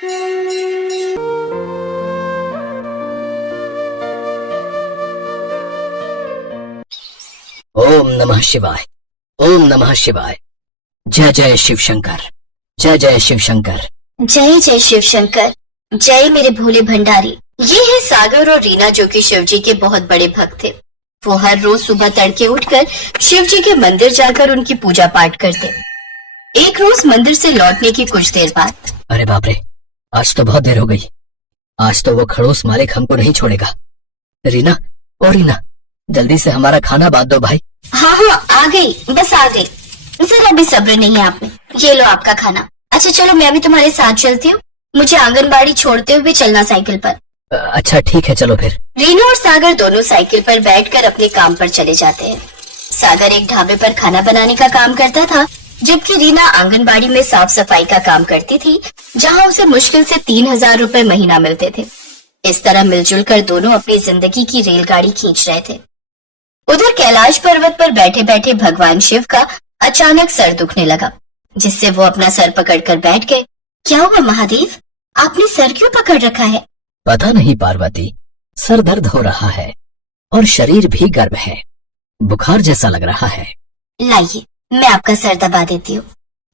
ओम नमः शिवाय, ओम नमः शिवाय। जय जय शिव शंकर, जय जय शिव शंकर। जय जय शिव शंकर, जय मेरे भोले भंडारी। ये है सागर और रीना जो कि शिव जी के बहुत बड़े भक्त थे। वो हर रोज सुबह तड़के उठकर शिव जी के मंदिर जाकर उनकी पूजा पाठ करते। एक रोज मंदिर से लौटने की कुछ देर बाद, अरे बाप रे, आज तो बहुत देर हो गई। आज तो वो खड़ूस मालिक हमको नहीं छोड़ेगा। रीना, ओ रीना, जल्दी से हमारा खाना बांध दो भाई। हाँ हाँ आ गई, बस आ गई। जरा भी सब्र नहीं है आप में। ये लो आपका खाना। अच्छा चलो मैं भी तुम्हारे साथ चलती हूँ। मुझे आंगनबाड़ी छोड़ते हुए चलना साइकिल पर। अच्छा ठीक है, चलो फिर। रीना और सागर दोनों साइकिल पर बैठकर अपने काम पर चले जाते हैं। सागर एक ढाबे पर खाना बनाने का काम करता था, जबकि रीना आंगनबाड़ी में साफ सफाई का काम करती थी, जहाँ उसे मुश्किल से 3,000 रुपए महीना मिलते थे। इस तरह मिलजुल कर दोनों अपनी जिंदगी की रेलगाड़ी खींच रहे थे। उधर कैलाश पर्वत पर बैठे बैठे भगवान शिव का अचानक सर दुखने लगा, जिससे वो अपना सर पकड़कर बैठ गए। क्या हुआ महादेव, आपने सर क्यों पकड़ रखा है? पता नहीं पार्वती, सर दर्द हो रहा है और शरीर भी गर्म है, बुखार जैसा लग रहा है। लाइए मैं आपका सर दबा देती हूँ।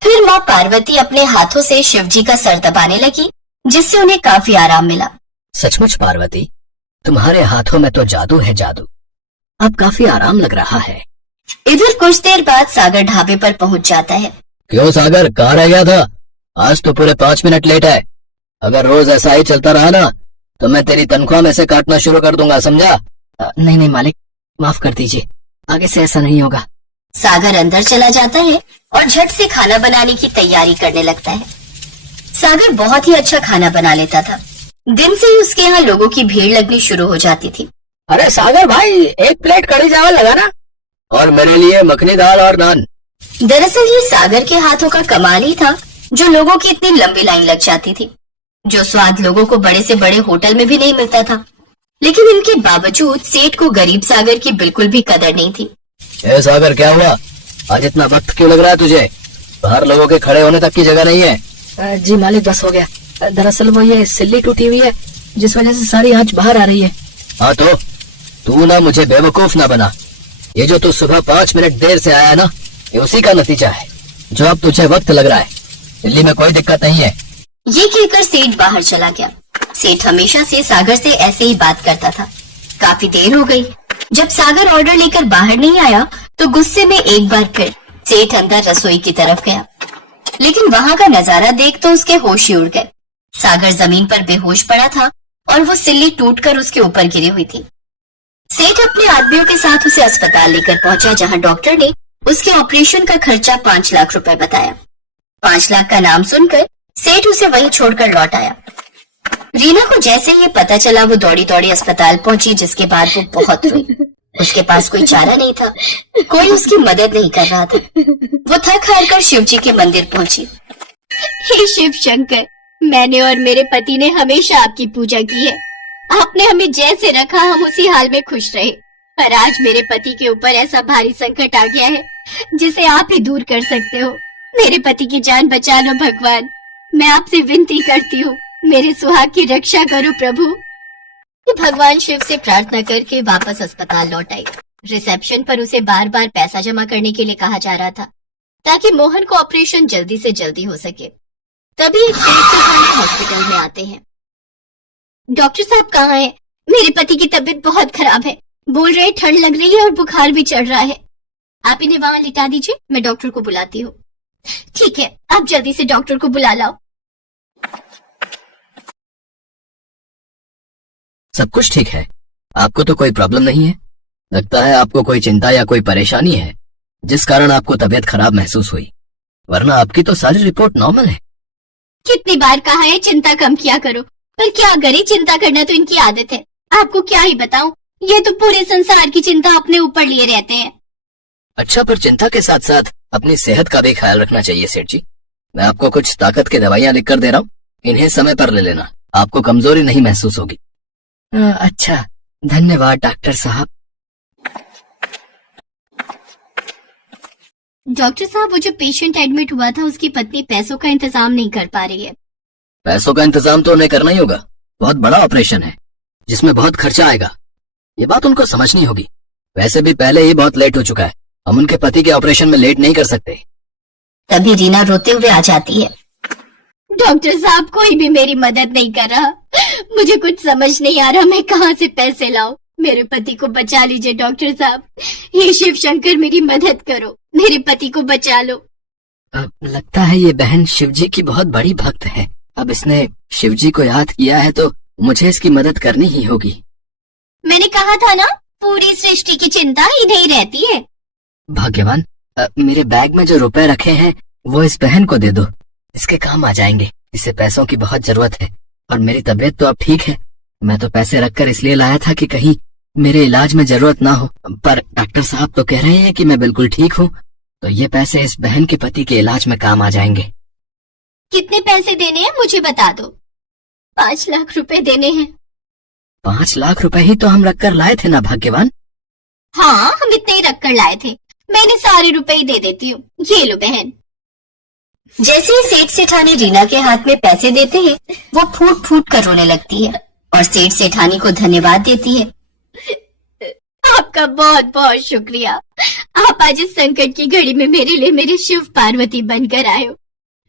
फिर माँ पार्वती अपने हाथों से शिव जी का सर दबाने लगी, जिससे उन्हें काफी आराम मिला। सचमुच पार्वती, तुम्हारे हाथों में तो जादू है, जादू। अब काफी आराम लग रहा है। इधर कुछ देर बाद सागर ढाबे पर पहुँच जाता है। क्यों सागर, कहाँ रह गया था? आज तो पूरे 5 मिनट लेट है। अगर रोज ऐसा ही चलता रहा ना तो मैं तेरी तनख्वाह में से काटना शुरू कर दूंगा, समझा? नहीं नहीं मालिक, माफ कर दीजिए, आगे से ऐसा नहीं होगा। सागर अंदर चला जाता है और झट से खाना बनाने की तैयारी करने लगता है। सागर बहुत ही अच्छा खाना बना लेता था। दिन से ही उसके यहाँ लोगों की भीड़ लगनी शुरू हो जाती थी। अरे सागर भाई, 1 प्लेट कढ़ी चावल लगाना, और मेरे लिए मखनी दाल और नान। दरअसल ये सागर के हाथों का कमाल ही था, जो लोगों की इतनी लंबी लाइन लग जाती थी, जो स्वाद लोगों को बड़े से बड़े होटल में भी नहीं मिलता था। लेकिन इनके बावजूद सेठ को गरीब सागर की बिल्कुल भी कदर नहीं थी। ए सागर, क्या हुआ? आज इतना वक्त क्यों लग रहा है तुझे? बाहर लोगों के खड़े होने तक की जगह नहीं है। जी मालिक, बस हो गया। दरअसल वो ये सिल्ली टूटी हुई है, जिस वजह से सारी आंच बाहर आ रही है। हाँ तो तू ना मुझे बेवकूफ ना बना। ये जो तू सुबह 5 मिनट देर से आया ना, ये उसी का नतीजा है, जो अब तुझे वक्त लग रहा है। दिल्ली में कोई दिक्कत नहीं है। ये कहकर सेठ बाहर चला गया। सेठ हमेशा से सागर से ऐसे ही बात करता था। काफी देर हो गई। जब सागर ऑर्डर लेकर बाहर नहीं आया तो गुस्से में एक बार फिर सेठ अंदर रसोई की तरफ गया, लेकिन वहाँ का नजारा देख तो उसके होश ही उड़ गए। सागर जमीन पर बेहोश पड़ा था और वो सिल्ली टूटकर उसके ऊपर गिरी हुई थी। सेठ अपने आदमियों के साथ उसे अस्पताल लेकर पहुंचा, जहाँ डॉक्टर ने उसके ऑपरेशन का खर्चा 5 लाख रुपए बताया। 5 लाख का नाम सुनकर सेठ उसे वहीं छोड़कर लौट आया। रीना को जैसे ही पता चला वो दौड़ी दौड़ी अस्पताल पहुंची, जिसके बाद वो बहुत रोई। उसके पास कोई चारा नहीं था, कोई उसकी मदद नहीं कर रहा था। वो थक हार कर शिव जी के मंदिर पहुंची। हे शिव शंकर, मैंने और मेरे पति ने हमेशा आपकी पूजा की है। आपने हमें जैसे रखा हम उसी हाल में खुश रहे, पर आज मेरे पति के ऊपर ऐसा भारी संकट आ गया है जिसे आप ही दूर कर सकते हो। मेरे पति की जान बचा लो भगवान, मैं आपसे विनती करती हूँ, मेरे सुहाग की रक्षा करो प्रभु। भगवान शिव से प्रार्थना करके वापस अस्पताल लौट आई। रिसेप्शन पर उसे बार बार पैसा जमा करने के लिए कहा जा रहा था, ताकि मोहन को ऑपरेशन जल्दी से जल्दी हो सके। तभी एक सेठ हॉस्पिटल में आते हैं। डॉक्टर साहब कहाँ हैं? मेरे पति की तबीयत बहुत खराब है, बोल रहे ठंड लग रही है और बुखार भी चढ़ रहा है। आप इन्हें वहां लिटा दीजिए, मैं डॉक्टर को बुलाती हूँ। ठीक है, आप जल्दी से डॉक्टर को बुला लाओ। सब कुछ ठीक है, आपको तो कोई प्रॉब्लम नहीं है? लगता है आपको कोई चिंता या कोई परेशानी है, जिस कारण आपको तबीयत खराब महसूस हुई, वरना आपकी तो सारी रिपोर्ट नॉर्मल है। कितनी बार कहा है चिंता कम किया करो, पर क्या करें, चिंता करना तो इनकी आदत है। आपको क्या ही बताऊं, ये तो पूरे संसार की चिंता अपने ऊपर लिए रहते हैं। अच्छा, पर चिंता के साथ साथ अपनी सेहत का भी ख्याल रखना चाहिए सेठ जी। मैं आपको कुछ ताकत की दवाइयाँ लिख कर दे रहा हूँ, इन्हें समय पर ले लेना, आपको कमजोरी नहीं महसूस होगी। अच्छा, धन्यवाद डॉक्टर साहब। डॉक्टर साहब, वो जो पेशेंट एडमिट हुआ था उसकी पत्नी पैसों का इंतजाम नहीं कर पा रही है। पैसों का इंतजाम तो उन्हें करना ही होगा। बहुत बड़ा ऑपरेशन है जिसमें बहुत खर्चा आएगा। ये बात उनको समझनी होगी। वैसे भी पहले ही बहुत लेट हो चुका है। हम उनके पति के ऑपरेशन में लेट नहीं कर सकते। तभी रीना रोते हुए आ जाती है। डॉक्टर साहब, कोई भी मेरी मदद नहीं कर रहा। मुझे कुछ समझ नहीं आ रहा, मैं कहाँ से पैसे लाऊं। मेरे पति को बचा लीजिए डॉक्टर साहब। हे शिव शंकर, मेरी मदद करो, मेरे पति को बचा लो। लगता है ये बहन शिवजी की बहुत बड़ी भक्त है। अब इसने शिवजी को याद किया है तो मुझे इसकी मदद करनी ही होगी। मैंने कहा था ना, पूरी सृष्टि की चिंता इन्हें ही रहती है। भाग्यवान, मेरे बैग में जो रुपए रखे हैं वो इस बहन को दे दो। इसके काम आ जाएंगे। इसे पैसों की बहुत जरूरत है और मेरी तबीयत तो अब ठीक है। मैं तो पैसे रखकर इसलिए लाया था कि कहीं मेरे इलाज में जरूरत ना हो, पर डॉक्टर साहब तो कह रहे हैं कि मैं बिल्कुल ठीक हूँ, तो ये पैसे इस बहन के पति के इलाज में काम आ जाएंगे। कितने पैसे देने हैं मुझे बता दो। 5 लाख रुपए देने हैं। 5 लाख रुपए ही तो हम रखकर लाए थे ना भाग्यवान। हाँ, हम इतने ही रख कर लाए थे। मैंने सारे रुपए ही दे देती हूँ। ये लो बहन। जैसे ही सेठ सेठानी रीना के हाथ में पैसे देते हैं, वो फूट फूट कर रोने लगती है और सेठ सेठानी को धन्यवाद देती है। आपका बहुत बहुत शुक्रिया। आप आज इस संकट की घड़ी में मेरे लिए मेरे शिव पार्वती बनकर आए हो।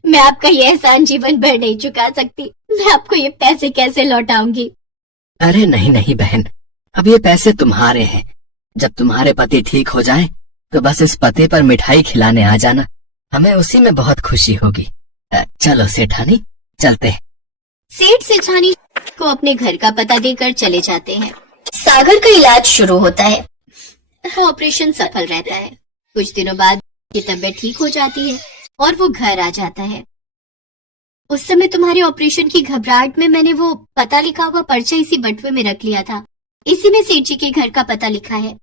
मैं आपका ये एहसान जीवन भर नहीं चुका सकती। मैं आपको ये पैसे कैसे लौटाऊंगी? अरे नहीं नहीं बहन, अब ये पैसे तुम्हारे हैं। जब तुम्हारे पति ठीक हो जाएं, तो बस इस पते पर मिठाई खिलाने आ जाना। हमें उसी में बहुत खुशी होगी। चलो सेठानी, चलते हैं। सेठ सेठानी को अपने घर का पता देकर चले जाते हैं। सागर का इलाज शुरू होता है। ऑपरेशन सफल रहता है। कुछ दिनों बाद की तबीयत ठीक हो जाती है और वो घर आ जाता है। उस समय तुम्हारे ऑपरेशन की घबराहट में मैंने वो पता लिखा हुआ पर्चा इसी बटुए में रख लिया था। इसी में सेठ जी के घर का पता लिखा है।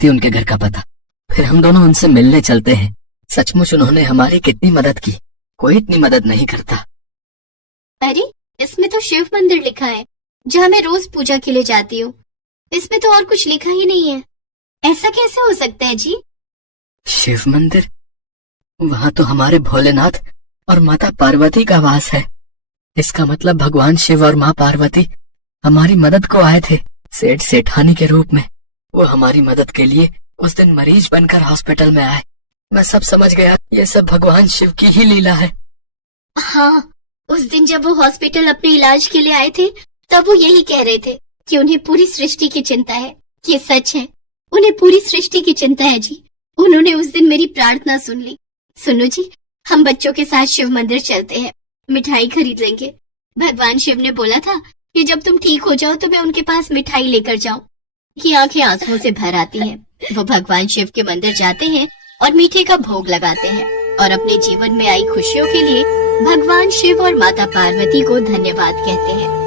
उनके घर का पता। फिर हम दोनों उनसे मिलने चलते हैं। सचमुच उन्होंने हमारी कितनी मदद की। कोई इतनी मदद नहीं करता। अरे, इसमें तो शिव मंदिर लिखा है, जहाँ मैं रोज पूजा के लिए जाती हूँ। इसमें तो और कुछ लिखा ही नहीं है। ऐसा कैसे हो सकता है जी? शिव मंदिर? वहाँ तो हमारे भोलेनाथ और माता पार्वती का वास है। इसका मतलब भगवान शिव और माँ पार्वती हमारी मदद को आए थे सेठ सेठानी के रूप में। वो हमारी मदद के लिए उस दिन मरीज बनकर हॉस्पिटल में आए। मैं सब समझ गया, ये सब भगवान शिव की ही लीला है। हाँ, उस दिन जब वो हॉस्पिटल अपने इलाज के लिए आए थे, तब वो यही कह रहे थे कि उन्हें पूरी सृष्टि की चिंता है। ये सच है, उन्हें पूरी सृष्टि की चिंता है जी। उन्होंने उस दिन मेरी प्रार्थना सुन ली। सुनो जी, हम बच्चों के साथ शिव मंदिर चलते हैं, मिठाई खरीद लेंगे। भगवान शिव ने बोला था कि जब तुम ठीक हो जाओ तो मैं उनके पास मिठाई लेकर जाऊं। की आंखें आंसुओं से भर आती हैं। वो भगवान शिव के मंदिर जाते हैं और मीठे का भोग लगाते हैं और अपने जीवन में आई खुशियों के लिए भगवान शिव और माता पार्वती को धन्यवाद कहते हैं।